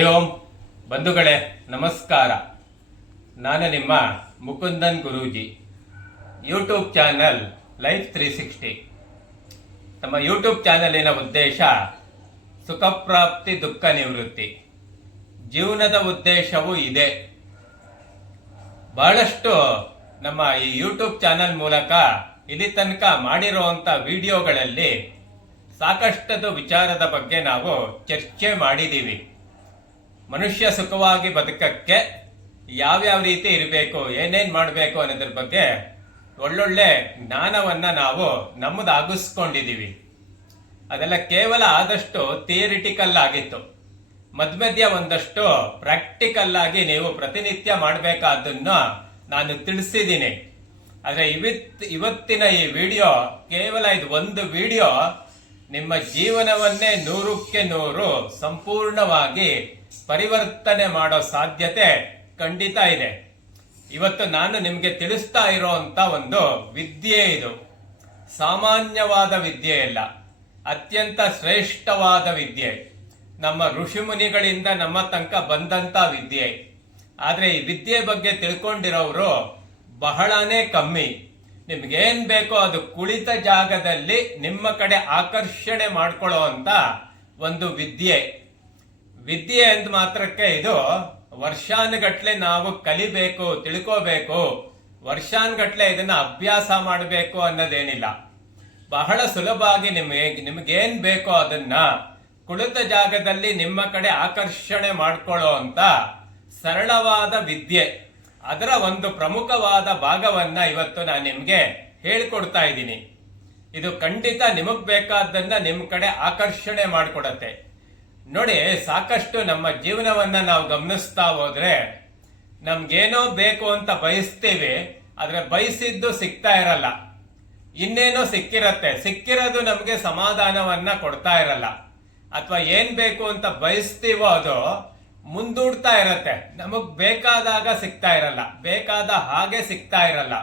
ಹರಿ ಓಂ. ಬಂಧುಗಳೇ, ನಮಸ್ಕಾರ. ನಾನು ನಿಮ್ಮ Mukundan Guruji. YouTube channel life three sixty ನಮ್ಮ ಯೂಟ್ಯೂಬ್ ಚಾನಲಿನ ಉದ್ದೇಶ, ಸುಖಪ್ರಾಪ್ತಿ, ದುಃಖ ನಿವೃತ್ತಿ. ಜೀವನದ ಉದ್ದೇಶವೂ ಇದೆ. ಬಹಳಷ್ಟು ನಮ್ಮ ಈ ಯೂಟ್ಯೂಬ್ ಚಾನಲ್ ಮೂಲಕ ಇಲ್ಲಿ ತನಕ ಮಾಡಿರುವಂಥ ವಿಡಿಯೋಗಳಲ್ಲಿ ಸಾಕಷ್ಟು ವಿಚಾರದ ಬಗ್ಗೆ ನಾವು ಚರ್ಚೆ ಮಾಡಿದ್ದೀವಿ ಮನುಷ್ಯ ಸುಖವಾಗಿ ಬದುಕಕ್ಕೆ ಯಾವ್ಯಾವ ರೀತಿ ಇರಬೇಕು, ಏನೇನ್ ಮಾಡಬೇಕು ಅನ್ನೋದ್ರ ಬಗ್ಗೆ ಒಳ್ಳೊಳ್ಳೆ ಜ್ಞಾನವನ್ನು ನಾವು ನಮ್ಮದಾಗಿಸ್ಕೊಂಡಿದ್ದೀವಿ ಅದೆಲ್ಲ ಕೇವಲ ಆದಷ್ಟು ಥಿಯರಿಟಿಕಲ್ ಆಗಿತ್ತು. ಮಧ್ಯ ಒಂದಷ್ಟು ಪ್ರಾಕ್ಟಿಕಲ್ ಆಗಿ ನೀವು ಪ್ರತಿನಿತ್ಯ ಮಾಡಬೇಕಾದನ್ನ ನಾನು ತಿಳಿಸಿದ್ದೀನಿ. ಆದರೆ ಇವತ್ತು ಇವತ್ತಿನ ಈ ವಿಡಿಯೋ, ಕೇವಲ ಇದು ಒಂದು ವಿಡಿಯೋ, ನಿಮ್ಮ ಜೀವನವನ್ನೇ ನೂರಕ್ಕೆ ನೂರು ಸಂಪೂರ್ಣವಾಗಿ ಪರಿವರ್ತನೆ ಮಾಡೋ ಸಾಧ್ಯತೆ ಖಂಡಿತ ಇದೆ. ಇವತ್ತು ನಾನು ನಿಮಗೆ ತಿಳಿಸ್ತಾ ಇರೋಂಥ ಒಂದು ವಿದ್ಯೆ ಇದು. ಸಾಮಾನ್ಯವಾದ ವಿದ್ಯೆ ಅಲ್ಲ, ಅತ್ಯಂತ ಶ್ರೇಷ್ಠವಾದ ವಿದ್ಯೆ. ನಮ್ಮ ಋಷಿಮುನಿಗಳಿಂದ ನಮ್ಮ ತನಕ ಬಂದಂತ ವಿದ್ಯೆ. ಆದರೆ ಈ ವಿದ್ಯೆ ಬಗ್ಗೆ ತಿಳ್ಕೊಂಡಿರೋರು ಬಹಳನೇ ಕಮ್ಮಿ. ಏನು ಬೇಕೋ ಅದು ಕುಳಿತ ಜಾಗದಲ್ಲಿ ನಿಮ್ಮ ಕಡೆ ಆಕರ್ಷಣೆ ಮಾಡ್ಕೊಳ್ಳೋ ಒಂದು ವಿದ್ಯೆ. ವಿದ್ಯೆ ಅಂತ ಮಾತ್ರಕ್ಕೆ ಇದು ವರ್ಷಾನುಗಟ್ಲೆ ನಾವು ಕಲಿಬೇಕು, ತಿಳ್ಕೋಬೇಕು. ವರ್ಷಾನುಗಟ್ಲೆ ಇದನ್ನ ಅಭ್ಯಾಸ ಮಾಡಬೇಕು ಅನ್ನೋದೇನಿಲ್ಲ. ಬಹಳ ಸುಲಭವಾಗಿ ನಿಮಗೆ, ನಿಮಗೇನ್ ಬೇಕೋ ಅದನ್ನ ಕುಳಿತ ಜಾಗದಲ್ಲಿ ನಿಮ್ಮ ಕಡೆ ಆಕರ್ಷಣೆ ಮಾಡಿಕೊಳ್ಳೋ ಅಂತ ಸರಳವಾದ ವಿದ್ಯೆ. ಅದರ ಒಂದು ಪ್ರಮುಖವಾದ ಭಾಗವನ್ನ ಇವತ್ತು ನಾನು ನಿಮಗೆ ಹೇಳ್ಕೊಡ್ತಾ ಇದ್ದೀನಿ. ಇದು ಖಂಡಿತ ನಿಮಗ್ ಬೇಕಾದ್ದನ್ನ ನಿಮ್ ಕಡೆ ಆಕರ್ಷಣೆ ಮಾಡಿಕೊಡತ್ತೆ. ನೋಡಿ, ಸಾಕಷ್ಟು ನಮ್ಮ ಜೀವನವನ್ನ ನಾವು ಗಮನಿಸ್ತಾ ಹೋದ್ರೆ ನಮ್ಗೇನೋ ಬೇಕು ಅಂತ ಬಯಸ್ತೀವಿ, ಆದ್ರೆ ಬಯಸಿದ್ದು ಸಿಗ್ತಾ ಇರಲ್ಲ. ಇನ್ನೇನೋ ಸಿಕ್ಕಿರತ್ತೆ. ಸಿಕ್ಕಿರೋದು ನಮಗೆ ಸಮಾಧಾನವನ್ನ ಕೊಡ್ತಾ ಇರಲ್ಲ. ಅಥವಾ ಏನ್ ಬೇಕು ಅಂತ ಬಯಸ್ತೀವೋ ಅದು ಮುಂದೂಡ್ತಾ ಇರತ್ತೆ. ನಮಗ್ ಬೇಕಾದಾಗ ಸಿಗ್ತಾ ಇರಲ್ಲ. ಬೇಕಾದ ಹಾಗೆ ಸಿಗ್ತಾ ಇರಲ್ಲ.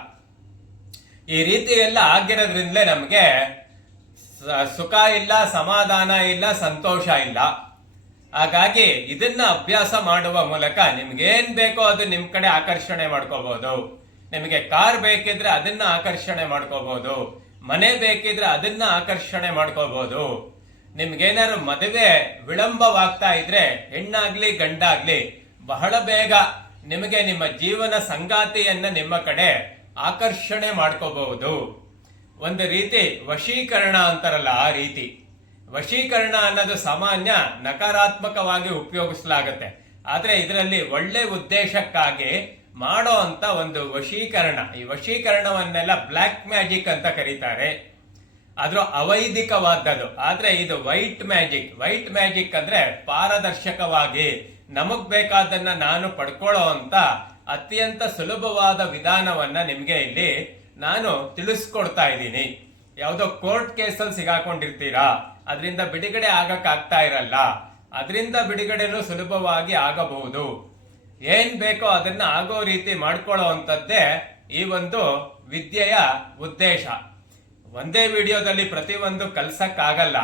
ಈ ರೀತಿ ಎಲ್ಲ ಆಗಿರೋದ್ರಿಂದಲೇ ನಮಗೆ ಸುಖ ಇಲ್ಲ, ಸಮಾಧಾನ ಇಲ್ಲ, ಸಂತೋಷ ಇಲ್ಲ. ಹಾಗಾಗಿ ಇದನ್ನ ಅಭ್ಯಾಸ ಮಾಡುವ ಮೂಲಕ ನಿಮ್ಗೇನ್ ಬೇಕೋ ಅದು ನಿಮ್ ಕಡೆ ಆಕರ್ಷಣೆ ಮಾಡ್ಕೋಬಹುದು ನಿಮಗೆ ಕಾರ್ ಬೇಕಿದ್ರೆ ಅದನ್ನ ಆಕರ್ಷಣೆ ಮಾಡ್ಕೋಬಹುದು ಮನೆ ಬೇಕಿದ್ರೆ ಅದನ್ನ ಆಕರ್ಷಣೆ ಮಾಡ್ಕೋಬಹುದು ನಿಮ್ಗೇನಾದ್ರು ಮದುವೆ ವಿಳಂಬವಾಗ್ತಾ ಇದ್ರೆ ಹೆಣ್ಣಾಗ್ಲಿ ಗಂಡಾಗ್ಲಿ ಬಹಳ ಬೇಗ ನಿಮಗೆ ನಿಮ್ಮ ಜೀವನ ಸಂಗಾತಿಯನ್ನ ನಿಮ್ಮ ಕಡೆ ಆಕರ್ಷಣೆ ಮಾಡ್ಕೋಬಹುದು. ಒಂದು ರೀತಿ ವಶೀಕರಣ ಅಂತಾರಲ್ಲ ಆ ರೀತಿ. ವಶೀಕರಣ ಅನ್ನೋದು ಸಾಮಾನ್ಯ ನಕಾರಾತ್ಮಕವಾಗಿ ಉಪಯೋಗಿಸಲಾಗುತ್ತೆ. ಆದರೆ ಇದರಲ್ಲಿ ಒಳ್ಳೆ ಉದ್ದೇಶಕ್ಕಾಗಿ ಮಾಡೋ ಅಂತ ಒಂದು ವಶೀಕರಣ. ಈ ವಶೀಕರಣವನ್ನೆಲ್ಲ ಬ್ಲ್ಯಾಕ್ ಮ್ಯಾಜಿಕ್ ಅಂತ ಕರೀತಾರೆ. ಆದ್ರೂ ಅವೈದಿಕವಾದದ್ದು. ಆದರೆ ಇದು ವೈಟ್ ಮ್ಯಾಜಿಕ್. ವೈಟ್ ಮ್ಯಾಜಿಕ್ ಅಂದ್ರೆ ಪಾರದರ್ಶಕವಾಗಿ ನಮಗ್ ಬೇಕಾದನ್ನ ನಾನು ಪಡ್ಕೊಳ್ಳೋ ಅಂತ ಅತ್ಯಂತ ಸುಲಭವಾದ ವಿಧಾನವನ್ನ ನಿಮಗೆ ಇಲ್ಲಿ ನಾನು ತಿಳಿಸ್ಕೊಡ್ತಾ ಇದ್ದೀನಿ. ಯಾವುದೋ ಕೋರ್ಟ್ ಕೇಸಲ್ಲಿ ಸಿಗಾಕೊಂಡಿರ್ತೀರಾ? ಅದರಿಂದ ಬಿಡುಗಡೆ ಆಗಕ್ಕಾಗ್ತಾ ಇರಲ್ಲ. ಅದರಿಂದ ಬಿಡುಗಡೆನೂ ಸುಲಭವಾಗಿ ಆಗಬಹುದು. ಏನ್ ಬೇಕೋ ಅದನ್ನ ಆಗೋ ರೀತಿ ಮಾಡ್ಕೊಳ್ಳೋ ಅಂತದ್ದೇ ಈ ಒಂದು ವಿದ್ಯೆಯ ಉದ್ದೇಶ. ಒಂದೇ ವಿಡಿಯೋದಲ್ಲಿ ಪ್ರತಿಯೊಂದು ಕಲ್ಸಕ್ಕಾಗಲ್ಲ.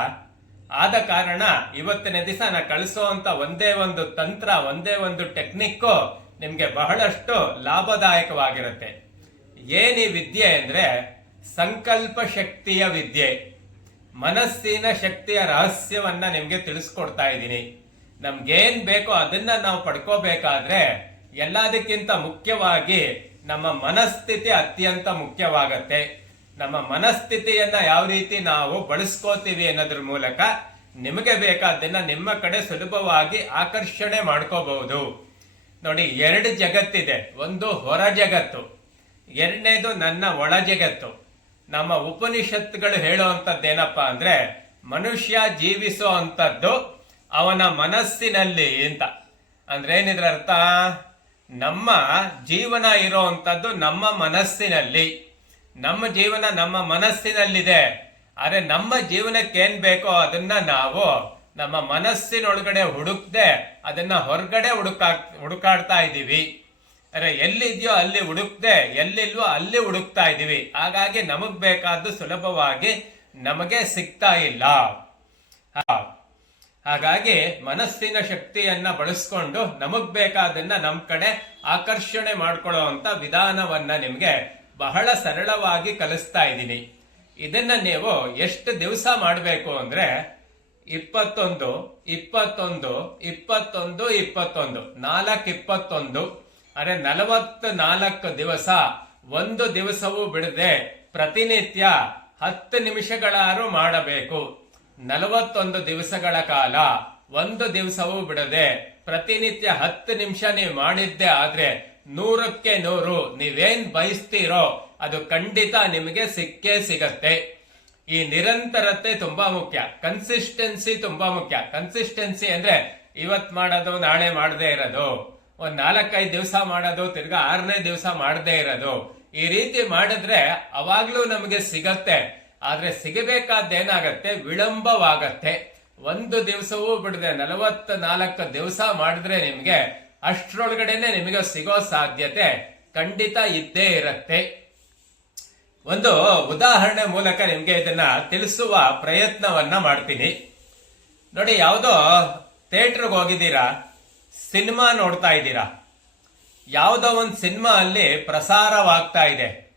ಆದ ಕಾರಣ ಇವತ್ತಿನ ದಿವಸ ನಾನು ಕಳಿಸೋ ಅಂತ ಒಂದೇ ಒಂದು ತಂತ್ರ, ಒಂದೇ ಒಂದು ಟೆಕ್ನಿಕ್ಕು ನಿಮಗೆ ಬಹಳಷ್ಟು ಲಾಭದಾಯಕವಾಗಿರುತ್ತೆ. ಏನ್ ಈ ವಿದ್ಯೆ ಅಂದ್ರೆ ಸಂಕಲ್ಪ ಶಕ್ತಿಯ ವಿದ್ಯೆ. ಮನಸ್ಸಿನ ಶಕ್ತಿಯ ರಹಸ್ಯವನ್ನ ನಿಮಗೆ ತಿಳಿಸ್ಕೊಡ್ತಾ ಇದ್ದೀನಿ. ನಮ್ಗೇನ್ ಬೇಕೋ ಅದನ್ನ ನಾವು ಪಡ್ಕೋಬೇಕಾದ್ರೆ ಎಲ್ಲದಕ್ಕಿಂತ ಮುಖ್ಯವಾಗಿ ನಮ್ಮ ಮನಸ್ಥಿತಿ ಅತ್ಯಂತ ಮುಖ್ಯವಾಗತ್ತೆ. ನಮ್ಮ ಮನಸ್ಥಿತಿಯನ್ನ ಯಾವ ರೀತಿ ನಾವು ಬಳಸ್ಕೋತೀವಿ ಅನ್ನೋದ್ರ ಮೂಲಕ ನಿಮಗೆ ಬೇಕಾದನ್ನ ನಿಮ್ಮ ಕಡೆ ಸುಲಭವಾಗಿ ಆಕರ್ಷಣೆ ಮಾಡ್ಕೋಬಹುದು. ನೋಡಿ, ಎರಡು ಜಗತ್ತಿದೆ. ಒಂದು ಹೊರ ಜಗತ್ತು. ಎರಡನೇದು ನನ್ನ ಒಳ ಜಗತ್ತು. ನಮ್ಮ ಉಪನಿಷತ್ತುಗಳು ಹೇಳುವಂಥದ್ದು ಏನಪ್ಪಾ ಅಂದ್ರೆ, ಮನುಷ್ಯ ಜೀವಿಸೋ ಅಂಥದ್ದು ಅವನ ಮನಸ್ಸಿನಲ್ಲಿ ಅಂತ. ಅಂದ್ರೆ ಏನಿದ್ರ ಅರ್ಥ? ನಮ್ಮ ಜೀವನ ಇರೋವಂಥದ್ದು ನಮ್ಮ ಮನಸ್ಸಿನಲ್ಲಿ. ನಮ್ಮ ಜೀವನ ನಮ್ಮ ಮನಸ್ಸಿನಲ್ಲಿದೆ. ಆದರೆ ನಮ್ಮ ಜೀವನಕ್ಕೆ ಏನ್ ಬೇಕೋ ಅದನ್ನ ನಾವು ನಮ್ಮ ಮನಸ್ಸಿನೊಳಗಡೆ ಹುಡುಕದೆ, ಅದನ್ನ ಹೊರಗಡೆ ಹುಡುಕಾ ಹುಡುಕಾಡ್ತಾ ಇದ್ದೀವಿ. ಅರೆ ಎಲ್ಲಿದೆಯೋ ಅಲ್ಲಿ ಹುಡುಕ್ದೆ, ಎಲ್ಲಿಲ್ವೋ ಅಲ್ಲಿ ಹುಡುಕ್ತಾ ಇದ್ದೀವಿ. ಹಾಗಾಗಿ ನಮಗ್ ಬೇಕಾದ್ದು ಸುಲಭವಾಗಿ ನಮಗೆ ಸಿಗ್ತಾ ಇಲ್ಲ. ಹಾಗಾಗಿ ಮನಸ್ಸಿನ ಶಕ್ತಿಯನ್ನ ಬಳಸ್ಕೊಂಡು ನಮಗ್ ಬೇಕಾದನ್ನ ನಮ್ ಕಡೆ ಆಕರ್ಷಣೆ ಮಾಡ್ಕೊಳ್ಳುವಂತ ವಿಧಾನವನ್ನ ನಿಮ್ಗೆ ಬಹಳ ಸರಳವಾಗಿ ಕಲಿಸ್ತಾ ಇದ್ದೀನಿ. ಇದನ್ನ ನೀವು ಎಷ್ಟು ದಿವಸ ಮಾಡಬೇಕು ಅಂದ್ರೆ ಇಪ್ಪತ್ತೊಂದು ಇಪ್ಪತ್ತೊಂದು ಇಪ್ಪತ್ತೊಂದು ಇಪ್ಪತ್ತೊಂದು, ನಾಲ್ಕು ಇಪ್ಪತ್ತೊಂದು. ಅರೆ ನಲವತ್ತ ನಾಲ್ಕು ದಿವಸ, ಒಂದು ದಿವಸವೂ ಬಿಡದೆ ಪ್ರತಿನಿತ್ಯ ಹತ್ತು ನಿಮಿಷಗಳಾರು ಮಾಡಬೇಕು. ನಲವತ್ತೊಂದು ದಿವಸಗಳ ಕಾಲ, ಒಂದು ದಿವಸವೂ ಬಿಡದೆ ಪ್ರತಿನಿತ್ಯ ಹತ್ತು ನಿಮಿಷ ನೀವು ಮಾಡಿದ್ದೆ ಆದ್ರೆ ನೂರಕ್ಕೆ ನೂರು ನೀವೇನ್ ಬಯಸ್ತೀರೋ ಅದು ಖಂಡಿತ ನಿಮಗೆ ಸಿಕ್ಕೇ ಸಿಗತ್ತೆ. ಈ ನಿರಂತರತೆ ತುಂಬಾ ಮುಖ್ಯ. ಕನ್ಸಿಸ್ಟೆನ್ಸಿ ತುಂಬಾ ಮುಖ್ಯ. ಕನ್ಸಿಸ್ಟೆನ್ಸಿ ಅಂದ್ರೆ ಇವತ್ ಮಾಡೋದು, ನಾಳೆ ಮಾಡದೇ ಇರೋದು. ಒಂದ್ ನಾಲ್ಕೈದು ದಿವಸ ಮಾಡೋದು, ತಿರ್ಗ ಆರನೇ ದಿವಸ ಮಾಡದೇ ಇರೋದು. ಈ ರೀತಿ ಮಾಡಿದ್ರೆ ಅವಾಗ್ಲೂ ನಮಗೆ ಸಿಗತ್ತೆ. ಆದ್ರೆ ಸಿಗಬೇಕಾದ್ದೇನಾಗತ್ತೆ? ವಿಳಂಬವಾಗತ್ತೆ. ಒಂದು ದಿವಸವೂ ಬಿಡದೆ ನಲವತ್ತ ನಾಲ್ಕು ದಿವಸ ಮಾಡಿದ್ರೆ ನಿಮ್ಗೆ ಅಷ್ಟ್ರೊಳಗಡೆನೆ ನಿಮಗೆ ಸಿಗೋ ಸಾಧ್ಯತೆ ಖಂಡಿತ ಇದ್ದೇ ಇರತ್ತೆ. ಒಂದು ಉದಾಹರಣೆ ಮೂಲಕ ನಿಮ್ಗೆ ಇದನ್ನ ತಿಳಿಸುವ ಪ್ರಯತ್ನವನ್ನ ಮಾಡ್ತೀನಿ. ನೋಡಿ, ಯಾವುದೋ ಥಿಯೇಟ್ರಿಗೆ ಹೋಗಿದ್ದೀರಾ? ಸಿನಿಮಾ ನೋಡ್ತಾ ಇದ್ದೀರಾ? ಯಾವುದೋ ಒಂದು ಸಿನಿಮಾ ಅಲ್ಲಿ ಪ್ರಸಾರವಾಗ್ತಾ ಇದೆ.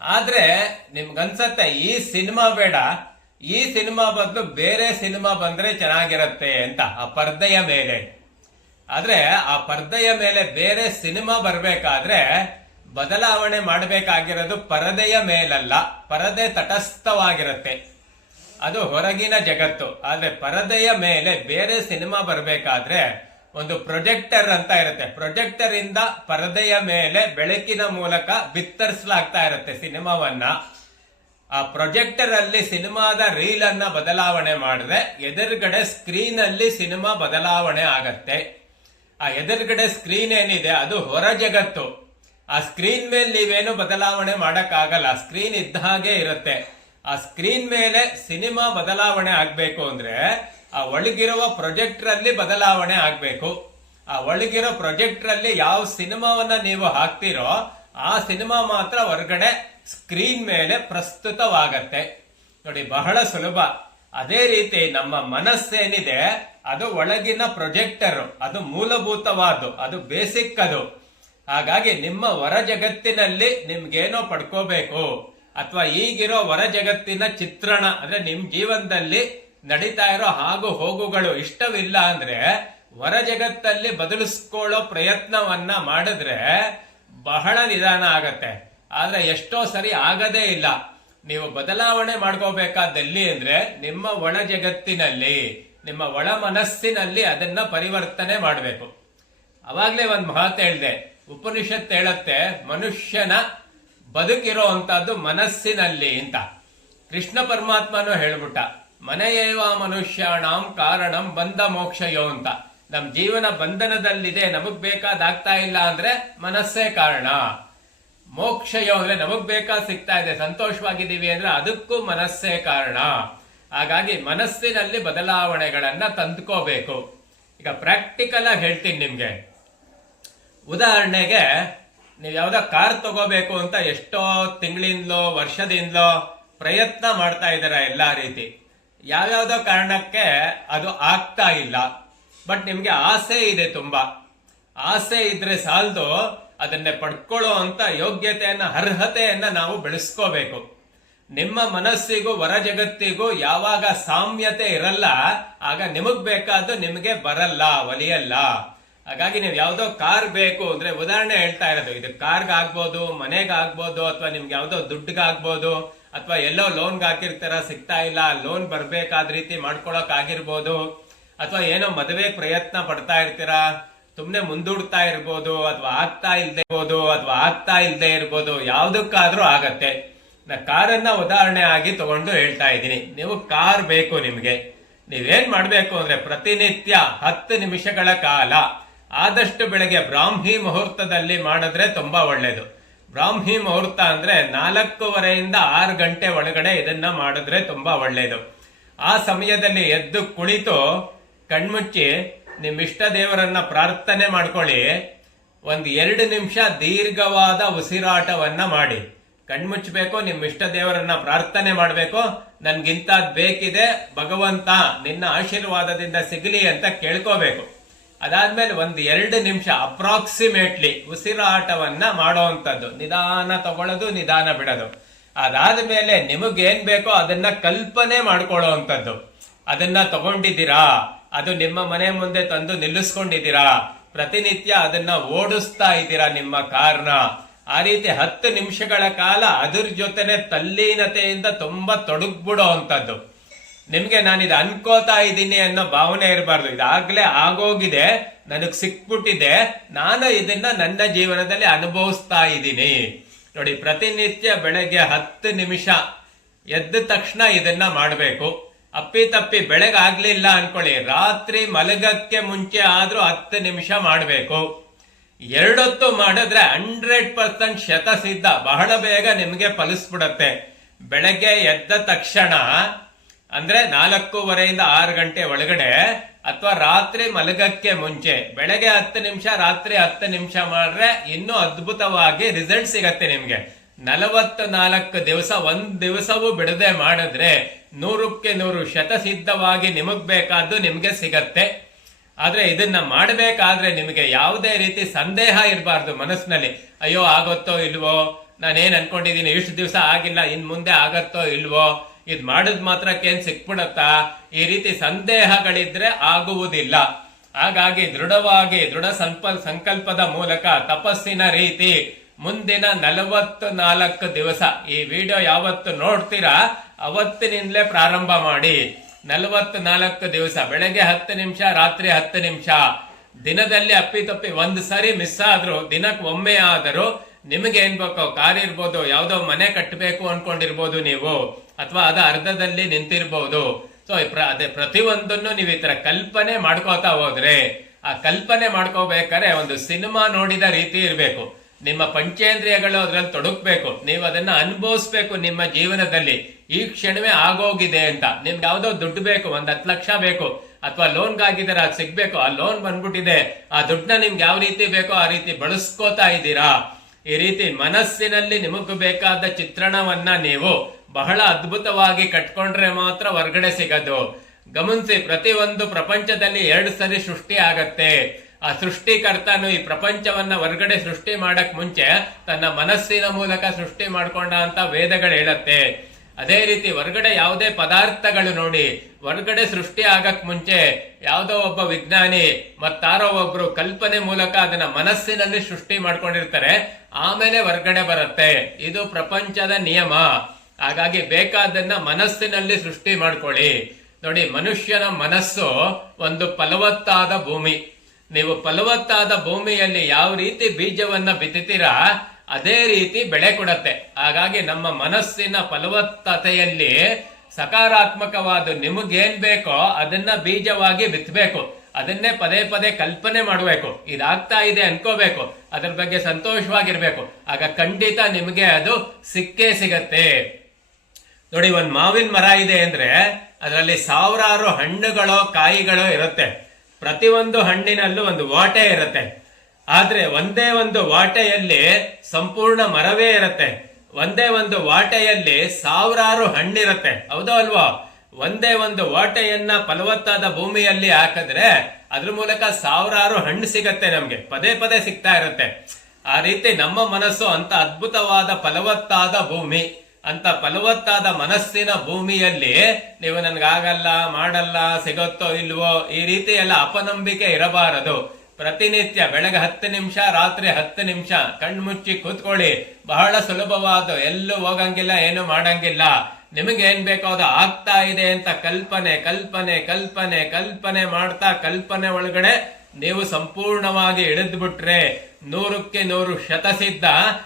ಆದ್ರೆ ನಿಮ್ಗನ್ಸತ್ತೆ, ಈ ಸಿನಿಮಾ ಬೇಡ. ಈ ಸಿನಿಮಾ ಬದಲು ಬೇರೆ ಸಿನಿಮಾ ಬಂದ್ರೆ ಚೆನ್ನಾಗಿರತ್ತೆ ಅಂತ, ಆ ಪರ್ದೆಯ ಮೇಲೆ. ಆದ್ರೆ ಆ ಪರ್ದೆಯ ಮೇಲೆ ಬೇರೆ ಸಿನಿಮಾ ಬರಬೇಕಾದ್ರೆ ಬದಲಾವಣೆ ಮಾಡಬೇಕಾಗಿರೋದು ಪರದೆಯ ಮೇಲಲ್ಲ, ಪರದೆ ತಟಸ್ಥವಾಗಿರುತ್ತೆ. ಅದು ಹೊರಗಿನ ಜಗತ್ತು. ಆದ್ರೆ ಪರದೆಯ ಮೇಲೆ ಬೇರೆ ಸಿನಿಮಾ ಬರಬೇಕಾದ್ರೆ ಒಂದು ಪ್ರೊಜೆಕ್ಟರ್ ಅಂತ ಇರುತ್ತೆ. ಪ್ರೊಜೆಕ್ಟರ್ ಇಂದ ಪರದೆಯ ಮೇಲೆ ಬೆಳಕಿನ ಮೂಲಕ ಬಿತ್ತರಿಸಲಾಗ್ತಾ ಇರುತ್ತೆ ಸಿನಿಮಾವನ್ನ. ಆ ಪ್ರೊಜೆಕ್ಟರ್ ಅಲ್ಲಿ ಸಿನಿಮಾದ ರೀಲ್ ಅನ್ನ ಬದಲಾವಣೆ ಮಾಡಿದ್ರೆ ಎದುರುಗಡೆ ಸ್ಕ್ರೀನ್ ಅಲ್ಲಿ ಸಿನಿಮಾ ಬದಲಾವಣೆ ಆಗತ್ತೆ. ಆ ಎದುರುಗಡೆ ಸ್ಕ್ರೀನ್ ಏನಿದೆ ಅದು ಹೊರ ಜಗತ್ತು. ಆ ಸ್ಕ್ರೀನ್ ಮೇಲೆ ನೀವೇನು ಬದಲಾವಣೆ ಮಾಡಕ್ಕಾಗಲ್ಲ. ಸ್ಕ್ರೀನ್ ಇದ್ದ ಹಾಗೆ ಇರುತ್ತೆ. ಆ ಸ್ಕ್ರೀನ್ ಮೇಲೆ ಸಿನಿಮಾ ಬದಲಾವಣೆ ಆಗ್ಬೇಕು ಅಂದ್ರೆ ಆ ಒಳಗಿರುವ ಪ್ರೊಜೆಕ್ಟರ್ ಅಲ್ಲಿ ಬದಲಾವಣೆ ಆಗ್ಬೇಕು. ಆ ಒಳಗಿರೋ ಪ್ರೊಜೆಕ್ಟರ್ ಅಲ್ಲಿ ಯಾವ ಸಿನಿಮಾವನ್ನ ನೀವು ಹಾಕ್ತಿರೋ ಆ ಸಿನಿಮಾ ಮಾತ್ರ ಹೊರಗಡೆ ಸ್ಕ್ರೀನ್ ಮೇಲೆ ಪ್ರಸ್ತುತವಾಗತ್ತೆ. ನೋಡಿ, ಬಹಳ ಸುಲಭ. ಅದೇ ರೀತಿ ನಮ್ಮ ಮನಸ್ಸೇನಿದೆ, ಅದು ಒಳಗಿನ ಪ್ರೊಜೆಕ್ಟರ್, ಅದು ಮೂಲಭೂತವಾದ್ದು, ಅದು ಬೇಸಿಕ್ ಅದು. ಹಾಗಾಗಿ ನಿಮ್ಮ ಹೊರ ಜಗತ್ತಿನಲ್ಲಿ ನಿಮ್ಗೇನೋ ಪಡ್ಕೋಬೇಕು. ಅಥವಾ ಈಗಿರೋ ಹೊರ ಜಗತ್ತಿನ ಚಿತ್ರಣ, ಅಂದ್ರೆ ನಿಮ್ ಜೀವನದಲ್ಲಿ ನಡೀತಾ ಇರೋ ಹಾಗೂ ಹೋಗುಗಳು ಇಷ್ಟವಿಲ್ಲ ಅಂದ್ರೆ ಹೊರ ಜಗತ್ತಲ್ಲಿ ಬದಲಿಸ್ಕೊಳ್ಳೋ ಪ್ರಯತ್ನವನ್ನ ಮಾಡಿದ್ರೆ ಬಹಳ ನಿಧಾನ ಆಗತ್ತೆ. ಆದ್ರೆ ಎಷ್ಟೋ ಸರಿ ಆಗದೇ ಇಲ್ಲ. ನೀವು ಬದಲಾವಣೆ ಮಾಡ್ಕೋಬೇಕಾದಲ್ಲಿ ಅಂದ್ರೆ ನಿಮ್ಮ ಒಳ ಜಗತ್ತಿನಲ್ಲಿ, ನಿಮ್ಮ ಒಳ ಮನಸ್ಸಿನಲ್ಲಿ ಅದನ್ನ ಪರಿವರ್ತನೆ ಮಾಡಬೇಕು. ಅವಾಗ್ಲೇ ಒಂದು ಮಾತು ಹೇಳಿದೆ. ಉಪನಿಷತ್ ಹೇಳತ್ತೆ, ಮನುಷ್ಯನ ಬದುಕಿರೋ ಅಂತದ್ದು ಮನಸ್ಸಿನಲ್ಲಿ ಅಂತ. ಕೃಷ್ಣ ಪರಮಾತ್ಮನು ಹೇಳ್ಬಿಟ್ಟ ಮನೆಯೇವ ಮನುಷ್ಯಾಣಂ ಕಾರಣಂ ಬಂಧ ಮೋಕ್ಷಯೋ ಅಂತ. ನಮ್ಮ ಜೀವನ ಬಂಧನದಲ್ಲಿದೆ, ನಮಗ್ ಬೇಕಾದಾಗ್ತಾ ಇಲ್ಲ ಅಂದ್ರೆ ಮನಸ್ಸೇ ಕಾರಣ. ಮೋಕ್ಷಯೋ ಅಂದ್ರೆ ನಮಗ್ ಬೇಕಾದ್ ಸಿಗ್ತಾ ಇದೆ, ಸಂತೋಷವಾಗಿದ್ದೀವಿ ಅಂದ್ರೆ ಅದಕ್ಕೂ ಮನಸ್ಸೇ ಕಾರಣ. ಹಾಗಾಗಿ ಮನಸ್ಸಿನಲ್ಲಿ ಬದಲಾವಣೆಗಳನ್ನ ತಂದ್ಕೋಬೇಕು. ಈಗ ಪ್ರಾಕ್ಟಿಕಲ್ ಆಗಿ ಹೇಳ್ತೀನಿ ನಿಮ್ಗೆ. ಉದಾಹರಣೆಗೆ, ನೀವು ಯಾವ್ದೋ ಕಾರ್ ತಗೋಬೇಕು ಅಂತ ಎಷ್ಟೋ ತಿಂಗಳಿಂದಲೋ, ವರ್ಷದಿಂದಲೋ ಪ್ರಯತ್ನ ಮಾಡ್ತಾ ಇದ್ದಾರೆ ಎಲ್ಲಾ ರೀತಿ. ಯಾವ್ಯಾವ್ದೋ ಕಾರಣಕ್ಕೆ ಅದು ಆಗ್ತಾ ಇಲ್ಲ. ಬಟ್ ನಿಮಗೆ ಆಸೆ ಇದೆ ತುಂಬಾ. ಆಸೆ ಇದ್ರೆ ಸಾಲದು ಅದನ್ನೇ ಪಡ್ಕೊಳ್ಳೋ ಅಂತ ಯೋಗ್ಯತೆಯನ್ನ, ಅರ್ಹತೆಯನ್ನ ನಾವು ಬೆಳೆಸ್ಕೋಬೇಕು. ನಿಮ್ಮ ಮನಸ್ಸಿಗೂ ಹೊರ ಜಗತ್ತಿಗೂ ಯಾವಾಗ ಸಾಮ್ಯತೆ ಇರಲ್ಲ, ಆಗ ನಿಮಗ್ ಬೇಕಾದ್ದು ನಿಮಗೆ ಬರಲ್ಲ, ಒಲಿಯಲ್ಲ. ಹಾಗಾಗಿ ನೀವು ಯಾವುದೋ ಕಾರ್ ಬೇಕು ಅಂದ್ರೆ ಉದಾಹರಣೆ ಹೇಳ್ತಾ ಇರೋದು. ಇದು ಕಾರ್ಗಾಗ್ಬೋದು ಆಗ್ಬೋದು, ಮನೆಗ್ ಆಗ್ಬೋದು, ಅಥವಾ ನಿಮ್ಗೆ ಯಾವುದೋ ದುಡ್ಡಿಗೆ ಆಗ್ಬೋದು ಅಥವಾ ಎಲ್ಲೋ ಲೋನ್ಗೆ ಹಾಕಿರ್ತಾರ ಸಿಗ್ತಾ ಇಲ್ಲ ಲೋನ್ ಬರ್ಬೇಕಾದ ರೀತಿ ಮಾಡ್ಕೊಳಕ್ ಆಗಿರ್ಬೋದು, ಅಥವಾ ಏನೋ ಮದುವೆ ಪ್ರಯತ್ನ ಪಡ್ತಾ ಇರ್ತೀರಾ, ಸುಮ್ನೆ ಮುಂದೂಡ್ತಾ ಇರ್ಬೋದು, ಅಥವಾ ಆಗ್ತಾ ಇಲ್ದೇ ಇರ್ಬೋದು, ಅಥವಾ ಆಗ್ತಾ ಇಲ್ದೇ ಇರ್ಬೋದು, ಯಾವ್ದಕ್ಕಾದ್ರೂ ಆಗತ್ತೆ. ನಾ ಕಾರನ್ನ ಉದಾಹರಣೆ ಆಗಿ ತಗೊಂಡು ಹೇಳ್ತಾ ಇದ್ದೀನಿ. ನೀವು ಕಾರ್ ಬೇಕು ನಿಮ್ಗೆ. ನೀವೇನ್ ಮಾಡ್ಬೇಕು ಅಂದ್ರೆ ಪ್ರತಿನಿತ್ಯ ಹತ್ತು ನಿಮಿಷಗಳ ಕಾಲ ಆದಷ್ಟು ಬೆಳಗ್ಗೆ ಬ್ರಾಹ್ಮಿ ಮುಹೂರ್ತದಲ್ಲಿ ಮಾಡಿದ್ರೆ ತುಂಬಾ ಒಳ್ಳೇದು. ಬ್ರಾಹ್ಮಿ ಮುಹೂರ್ತ ಅಂದ್ರೆ ನಾಲ್ಕೂವರೆಯಿಂದ ಆರು ಗಂಟೆ ಒಳಗಡೆ ಇದನ್ನ ಮಾಡಿದ್ರೆ ತುಂಬಾ ಒಳ್ಳೇದು. ಆ ಸಮಯದಲ್ಲಿ ಎದ್ದು ಕುಳಿತು ಕಣ್ಮುಚ್ಚಿ ನಿಮ್ಮ ಇಷ್ಟ ದೇವರನ್ನ ಪ್ರಾರ್ಥನೆ ಮಾಡ್ಕೊಳ್ಳಿ. ಒಂದು ಎರಡು ನಿಮಿಷ ದೀರ್ಘವಾದ ಉಸಿರಾಟವನ್ನ ಮಾಡಿ. ಕಣ್ಮುಚ್ಚಬೇಕು ನಿಮ್ಮ ಇಷ್ಟ ದೇವರನ್ನ ಪ್ರಾರ್ಥನೆ ಮಾಡಬೇಕು. ನನ್ಗಿಂತ ಬೇಕಿದೆ, ಭಗವಂತ ನಿನ್ನ ಆಶೀರ್ವಾದದಿಂದ ಸಿಗಲಿ ಅಂತ ಕೇಳ್ಕೋಬೇಕು. ಅದಾದ್ಮೇಲೆ ಒಂದು ಎರಡು ನಿಮಿಷ ಅಪ್ರಾಕ್ಸಿಮೇಟ್ಲಿ ಉಸಿರಾಟವನ್ನ ಮಾಡುವಂಥದ್ದು. ನಿಧಾನ ತಗೊಳ್ಳೋದು, ನಿಧಾನ ಬಿಡೋದು. ಅದಾದ ಮೇಲೆ ನಿಮಗೇನ್ ಬೇಕೋ ಅದನ್ನ ಕಲ್ಪನೆ ಮಾಡ್ಕೊಳ್ಳೋವಂಥದ್ದು. ಅದನ್ನ ತಗೊಂಡಿದ್ದೀರಾ? ಅದು ನಿಮ್ಮ ಮನೆ ಮುಂದೆ ತಂದು ನಿಲ್ಲಿಸ್ಕೊಂಡಿದ್ದೀರಾ? ಪ್ರತಿನಿತ್ಯ ಅದನ್ನ ಓಡಿಸ್ತಾ ಇದ್ದೀರಾ ನಿಮ್ಮ ಕಾರ್ನ? ಆ ರೀತಿ ಹತ್ತು ನಿಮಿಷಗಳ ಕಾಲ ಅದ್ರ ಜೊತೆನೆ ತಲ್ಲೀನತೆಯಿಂದ ತುಂಬಾ ತೊಡಗ್ಬಿಡೋ ಅಂತದ್ದು ನಿಮ್ಗೆ ನಾನು ಇದು ಅನ್ಕೋತಾ ಇದ್ದೀನಿ ಅನ್ನೋ ಭಾವನೆ ಇರಬಾರ್ದು. ಇದಾಗ್ಲೇ ಆಗೋಗಿದೆ, ನನಗ್ ಸಿಕ್ಬಿಟ್ಟಿದೆ, ನಾನು ಇದನ್ನ ನನ್ನ ಜೀವನದಲ್ಲಿ ಅನುಭವಿಸ್ತಾ ಇದ್ದೀನಿ. ನೋಡಿ, ಪ್ರತಿನಿತ್ಯ ಬೆಳಗ್ಗೆ ಹತ್ತು ನಿಮಿಷ ಎದ್ದ ತಕ್ಷಣ ಇದನ್ನ ಮಾಡಬೇಕು. ಅಪ್ಪಿ ತಪ್ಪಿ ಬೆಳಗ್ಗೆ ಆಗ್ಲಿಲ್ಲ ಅನ್ಕೊಳ್ಳಿ. ರಾತ್ರಿ ಮಲಗಕ್ಕೆ ಮುಂಚೆ ಆದ್ರೂ ಹತ್ತು ನಿಮಿಷ ಮಾಡಬೇಕು. ಎರಡೊತ್ತು ಮಾಡಿದ್ರೆ ಹಂಡ್ರೆಡ್ ಪರ್ಸೆಂಟ್ ಶತಸಿದ್ಧ. ಬಹಳ ಬೇಗ ನಿಮಗೆ ಫಲಿಸ್ಬಿಡತ್ತೆ. ಬೆಳಗ್ಗೆ ಎದ್ದ ತಕ್ಷಣ ಅಂದ್ರೆ ನಾಲ್ಕೂವರೆಯಿಂದ ಆರು ಗಂಟೆ ಒಳಗಡೆ ಅಥವಾ ರಾತ್ರಿ ಮಲಗಕ್ಕೆ ಮುಂಚೆ, ಬೆಳಗ್ಗೆ ಹತ್ತು ನಿಮಿಷ, ರಾತ್ರಿ ಹತ್ತು ನಿಮಿಷ ಮಾಡ್ರೆ ಇನ್ನೂ ಅದ್ಭುತವಾಗಿ ರಿಸಲ್ಟ್ ಸಿಗತ್ತೆ ನಿಮ್ಗೆ. ನಲವತ್ತು ನಾಲ್ಕು ದಿವಸ, ಒಂದ್ ದಿವಸವೂ ಬಿಡದೆ ಮಾಡಿದ್ರೆ ನೂರಕ್ಕೆ ನೂರು ಶತಸಿದ್ಧವಾಗಿ ನಿಮಗ್ ಬೇಕಾದ್ದು ನಿಮ್ಗೆ ಸಿಗತ್ತೆ. ಆದ್ರೆ ಇದನ್ನ ಮಾಡಬೇಕಾದ್ರೆ ನಿಮಗೆ ಯಾವುದೇ ರೀತಿ ಸಂದೇಹ ಇರಬಾರ್ದು ಮನಸ್ಸಿನಲ್ಲಿ. ಅಯ್ಯೋ, ಆಗುತ್ತೋ ಇಲ್ವೋ? ನಾನೇನ್ ಅನ್ಕೊಂಡಿದೀನಿ ಇಷ್ಟು ದಿವಸ ಆಗಿಲ್ಲ, ಇನ್ ಮುಂದೆ ಆಗತ್ತೋ ಇಲ್ವೋ? ಇದ್ ಮಾಡಿದ ಮಾತ್ರಕ್ಕೇನು ಸಿಕ್ಬಿಡತ್ತಾ? ಈ ರೀತಿ ಸಂದೇಹಗಳಿದ್ರೆ ಆಗುವುದಿಲ್ಲ. ಹಾಗಾಗಿ ದೃಢವಾಗಿ, ದೃಢ ಸಂಪ, ಸಂಕಲ್ಪದ ಮೂಲಕ ತಪಸ್ಸಿನ ರೀತಿ ಮುಂದಿನ ನಲವತ್ತು ನಾಲ್ಕು ದಿವಸ, ಈ ವಿಡಿಯೋ ಯಾವತ್ತು ನೋಡ್ತೀರಾ, ಅವತ್ತಿನಿಂದಲೇ ಪ್ರಾರಂಭ ಮಾಡಿ. ನಲವತ್ತು ನಾಲ್ಕು ದಿವಸ, ಬೆಳಗ್ಗೆ ಹತ್ತು ನಿಮಿಷ, ರಾತ್ರಿ ಹತ್ತು ನಿಮಿಷ. ದಿನದಲ್ಲಿ ಅಪ್ಪಿತಪ್ಪಿ ಒಂದು ಸರಿ ಮಿಸ್ ಆದರೂ ದಿನಕ್ಕೆ ಒಮ್ಮೆ ಆದರೂ ನಿಮಗೆ ಏನ್ ಬೇಕೋ ಕಾರ್ ಇರ್ಬೋದು, ಯಾವ್ದೋ ಮನೆ ಕಟ್ಟಬೇಕು ಅನ್ಕೊಂಡಿರ್ಬೋದು ನೀವು, ಅಥವಾ ಅದ ಅರ್ಧದಲ್ಲಿ ನಿಂತಿರ್ಬೋದು. ಸೊ ಅದೇ ಪ್ರತಿಯೊಂದನ್ನು ನೀವು ಈ ತರ ಕಲ್ಪನೆ ಮಾಡ್ಕೋತಾ ಹೋದ್ರೆ, ಆ ಕಲ್ಪನೆ ಮಾಡ್ಕೋಬೇಕಾದ್ರೆ ಒಂದು ಸಿನಿಮಾ ನೋಡಿದ ರೀತಿ ಇರಬೇಕು. ನಿಮ್ಮ ಪಂಚೇಂದ್ರಿಯಗಳು ಅದ್ರಲ್ಲಿ ತೊಡಕ್ಬೇಕು ನೀವು ಅದನ್ನ ಅನುಭವಿಸ್ಬೇಕು ನಿಮ್ಮ ಜೀವನದಲ್ಲಿ. ಈ ಕ್ಷಣವೇ ಆಗೋಗಿದೆ ಅಂತ. ನಿಮ್ಗೆ ಯಾವ್ದೋ ದುಡ್ಡು ಬೇಕು, ಒಂದ್ ಹತ್ತು ಲಕ್ಷ ಬೇಕು, ಅಥವಾ ಲೋನ್ಗಾಗಿದ್ದಾರೆ ಅದು ಸಿಗ್ಬೇಕು. ಆ ಲೋನ್ ಬಂದ್ಬಿಟ್ಟಿದೆ. ಆ ದುಡ್ಡನ್ನ ನಿಮ್ಗೆ ಯಾವ ರೀತಿ ಬೇಕೋ ಆ ರೀತಿ ಬಳಸ್ಕೋತಾ ಇದ್ದೀರಾ? ಈ ರೀತಿ ಮನಸ್ಸಿನಲ್ಲಿ ನಿಮಗೆ ಬೇಕಾದ ಚಿತ್ರಣವನ್ನ ನೀವು ಬಹಳ ಅದ್ಭುತವಾಗಿ ಕಟ್ಕೊಂಡ್ರೆ ಮಾತ್ರ ಹೊರಗಡೆ ಸಿಗದು. ಗಮನಿಸಿ ಪ್ರತಿಯೊಂದು ಪ್ರಪಂಚದಲ್ಲಿ ಎರಡು ಸರಿ ಸೃಷ್ಟಿ ಆಗತ್ತೆ. ಆ ಸೃಷ್ಟಿಕರ್ತನು ಈ ಪ್ರಪಂಚವನ್ನ ಹೊರಗಡೆ ಸೃಷ್ಟಿ ಮಾಡಕ್ ಮುಂಚೆ ತನ್ನ ಮನಸ್ಸಿನ ಮೂಲಕ ಸೃಷ್ಟಿ ಮಾಡ್ಕೊಂಡ ಅಂತ ವೇದಗಳು ಹೇಳತ್ತೆ. ಅದೇ ರೀತಿ ಹೊರಗಡೆ ಯಾವುದೇ ಪದಾರ್ಥಗಳು ನೋಡಿ, ಹೊರಗಡೆ ಸೃಷ್ಟಿ ಆಗಕ್ ಮುಂಚೆ ಯಾವುದೋ ಒಬ್ಬ ವಿಜ್ಞಾನಿ ಮತ್ತಾರೋ ಒಬ್ರು ಕಲ್ಪನೆ ಮೂಲಕ ಅದನ್ನ ಮನಸ್ಸಿನಲ್ಲಿ ಸೃಷ್ಟಿ ಮಾಡ್ಕೊಂಡಿರ್ತಾರೆ, ಆಮೇಲೆ ಹೊರಗಡೆ ಬರುತ್ತೆ. ಇದು ಪ್ರಪಂಚದ ನಿಯಮ. ಹಾಗಾಗಿ ಬೇಕಾದನ್ನ ಮನಸ್ಸಿನಲ್ಲಿ ಸೃಷ್ಟಿ ಮಾಡ್ಕೊಳ್ಳಿ. ನೋಡಿ, ಮನುಷ್ಯನ ಮನಸ್ಸು ಒಂದು ಫಲವತ್ತಾದ ಭೂಮಿ. ನೀವು ಫಲವತ್ತಾದ ಭೂಮಿಯಲ್ಲಿ ಯಾವ ರೀತಿ ಬೀಜವನ್ನ ಬಿತ್ತುತ್ತೀರಾ ಅದೇ ರೀತಿ ಬೆಳೆ ಕೊಡತ್ತೆ. ಹಾಗಾಗಿ ನಮ್ಮ ಮನಸ್ಸಿನ ಫಲವತ್ತತೆಯಲ್ಲಿ ಸಕಾರಾತ್ಮಕವಾದ ನಿಮಗೇನ್ ಬೇಕೋ ಅದನ್ನ ಬೀಜವಾಗಿ ಬಿತ್ತಬೇಕು ಅದನ್ನೇ ಪದೇ ಪದೇ ಕಲ್ಪನೆ ಮಾಡಬೇಕು. ಇದಾಗ್ತಾ ಇದೆ ಅನ್ಕೋಬೇಕು. ಅದ್ರ ಬಗ್ಗೆ ಸಂತೋಷವಾಗಿರ್ಬೇಕು. ಆಗ ಖಂಡಿತ ನಿಮಗೆ ಅದು ಸಿಕ್ಕೇ ಸಿಗತ್ತೆ. ನೋಡಿ, ಒಂದು ಮಾವಿನ ಮರ ಇದೆ ಅಂದ್ರೆ ಅದರಲ್ಲಿ ಸಾವಿರಾರು ಹಣ್ಣುಗಳು, ಕಾಯಿಗಳು ಇರುತ್ತೆ. ಪ್ರತಿಯೊಂದು ಹಣ್ಣಿನಲ್ಲೂ ಒಂದು ವಾಟೆ ಇರುತ್ತೆ. ಆದ್ರೆ ಒಂದೇ ಒಂದು ವಾಟೆಯಲ್ಲಿ ಸಂಪೂರ್ಣ ಮರವೇ ಇರುತ್ತೆ. ಒಂದೇ ಒಂದು ವಾಟೆಯಲ್ಲಿ ಸಾವಿರಾರು ಹಣ್ಣಿರತ್ತೆ. ಹೌದೋ ಅಲ್ವಾ? ಒಂದೇ ಒಂದು ವಾಟೆಯನ್ನ ಫಲವತ್ತಾದ ಭೂಮಿಯಲ್ಲಿ ಹಾಕಿದ್ರೆ ಅದ್ರ ಮೂಲಕ ಸಾವಿರಾರು ಹಣ್ಣು ಸಿಗತ್ತೆ ನಮ್ಗೆ. ಪದೇ ಪದೇ ಸಿಗ್ತಾ ಇರುತ್ತೆ. ಆ ರೀತಿ ನಮ್ಮ ಮನಸ್ಸು ಅಂತ ಅದ್ಭುತವಾದ ಫಲವತ್ತಾದ ಭೂಮಿ, ಅಂತ ಫಲವತ್ತಾದ ಮನಸ್ಸಿನ ಭೂಮಿಯಲ್ಲಿ ನೀವು ನನ್ಗಾಗಲ್ಲ, ಮಾಡಲ್ಲ, ಸಿಗುತ್ತೋ ಇಲ್ವೋ, ಈ ರೀತಿ ಎಲ್ಲ ಅಪನಂಬಿಕೆ ಇರಬಾರದು. ಪ್ರತಿನಿತ್ಯ ಬೆಳಗ್ಗೆ ಹತ್ತು ನಿಮಿಷ, ರಾತ್ರಿ ಹತ್ತು ನಿಮಿಷ ಕಣ್ಮುಚ್ಚಿ ಕೂತ್ಕೊಳ್ಳಿ. ಬಹಳ ಸುಲಭವಾದ, ಎಲ್ಲೂ ಹೋಗಂಗಿಲ್ಲ, ಏನು ಮಾಡಂಗಿಲ್ಲ. ನಿಮಗೆ ಏನ್ ಬೇಕೋ ಅದು ಆಗ್ತಾ ಇದೆ ಅಂತ ಕಲ್ಪನೆ ಕಲ್ಪನೆ ಕಲ್ಪನೆ ಕಲ್ಪನೆ ಮಾಡ್ತಾ ಕಲ್ಪನೆ ಒಳಗಡೆ ನೀವು ಸಂಪೂರ್ಣವಾಗಿ ಇಳಿದು ಬಿಟ್ರೆ ನೂರಕ್ಕೆ ನೂರು ಶತಸಿದ್ಧ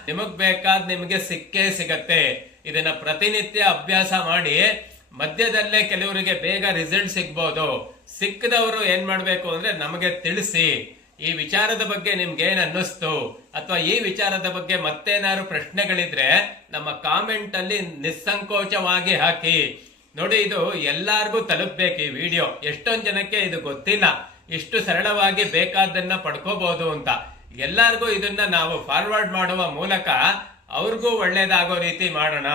ನಿಮಗ್ ಬೇಕಾದ ನಿಮಗೆ ಸಿಕ್ಕೇ ಸಿಗತ್ತೆ. ಇದನ್ನ ಪ್ರತಿನಿತ್ಯ ಅಭ್ಯಾಸ ಮಾಡಿ ಮಧ್ಯದಲ್ಲೇ ಕೆಲವರಿಗೆ ಬೇಗ ರಿಸಲ್ಟ್ ಸಿಗ್ಬೋದು. ಸಿಕ್ಕದವರು ಏನ್ ಮಾಡ್ಬೇಕು ಅಂದ್ರೆ ನಮಗೆ ತಿಳಿಸಿ. ಈ ವಿಚಾರದ ಬಗ್ಗೆ ನಿಮ್ಗೆ ಏನ್ ಅನ್ನಿಸ್ತು? ಅಥವಾ ಈ ವಿಚಾರದ ಬಗ್ಗೆ ಮತ್ತೇನಾದ್ರು ಪ್ರಶ್ನೆಗಳಿದ್ರೆ ನಮ್ಮ ಕಾಮೆಂಟ್ ಅಲ್ಲಿ ನಿಸ್ಸಂಕೋಚವಾಗಿ ಹಾಕಿ. ನೋಡಿ, ಇದು ಎಲ್ಲಾರ್ಗೂ ತಲುಪಬೇಕು ಈ ವಿಡಿಯೋ. ಎಷ್ಟೊಂದ್ ಜನಕ್ಕೆ ಇದು ಗೊತ್ತಿಲ್ಲ. ಇಷ್ಟು ಸರಳವಾಗಿ ಬೇಕಾದನ್ನ ಪಡ್ಕೋಬಹುದು ಅಂತ. ಎಲ್ಲಾರ್ಗೂ ಇದನ್ನ ನಾವು ಫಾರ್ವರ್ಡ್ ಮಾಡುವ ಮೂಲಕ ಅವ್ರಿಗೂ ಒಳ್ಳೇದಾಗೋ ರೀತಿ ಮಾಡೋಣ.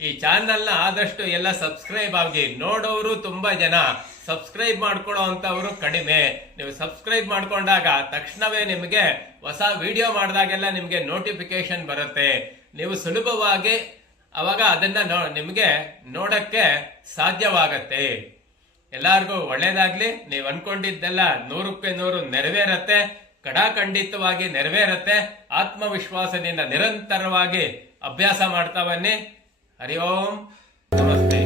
ಈ ಚಾನಲ್ನ ಆದಷ್ಟು ಎಲ್ಲ ಸಬ್ಸ್ಕ್ರೈಬ್ ಆಗಿ ನೋಡೋರು ತುಂಬಾ ಜನ. ಸಬ್ಸ್ಕ್ರೈಬ್ ಮಾಡ್ಕೊಳ್ಳೋ ಅಂಥವರು ಕಡಿಮೆ. ನೀವು ಸಬ್ಸ್ಕ್ರೈಬ್ ಮಾಡ್ಕೊಂಡಾಗ ತಕ್ಷಣವೇ ನಿಮಗೆ ಹೊಸ ವಿಡಿಯೋ ಮಾಡಿದಾಗೆಲ್ಲ ನಿಮಗೆ ನೋಟಿಫಿಕೇಶನ್ ಬರುತ್ತೆ. ನೀವು ಸುಲಭವಾಗಿ ಅವಾಗ ಅದನ್ನ ನೋ, ನಿಮಗೆ ನೋಡಕ್ಕೆ ಸಾಧ್ಯವಾಗತ್ತೆ. ಎಲ್ಲರಿಗೂ ಒಳ್ಳೇದಾಗ್ಲಿ. ನೀವು ಅನ್ಕೊಂಡಿದ್ದೆಲ್ಲ ನೂರಕ್ಕೆ ನೂರು ನೆರವೇರತ್ತೆ. ಕಡಾಖಂಡಿತವಾಗಿ ನೆರವೇರತ್ತೆ. ಆತ್ಮವಿಶ್ವಾಸದಿಂದ ನಿರಂತರವಾಗಿ ಅಭ್ಯಾಸ ಮಾಡ್ತಾ ಬನ್ನಿ. ಹರಿ ಓಂ ನಮಸ್ತೆ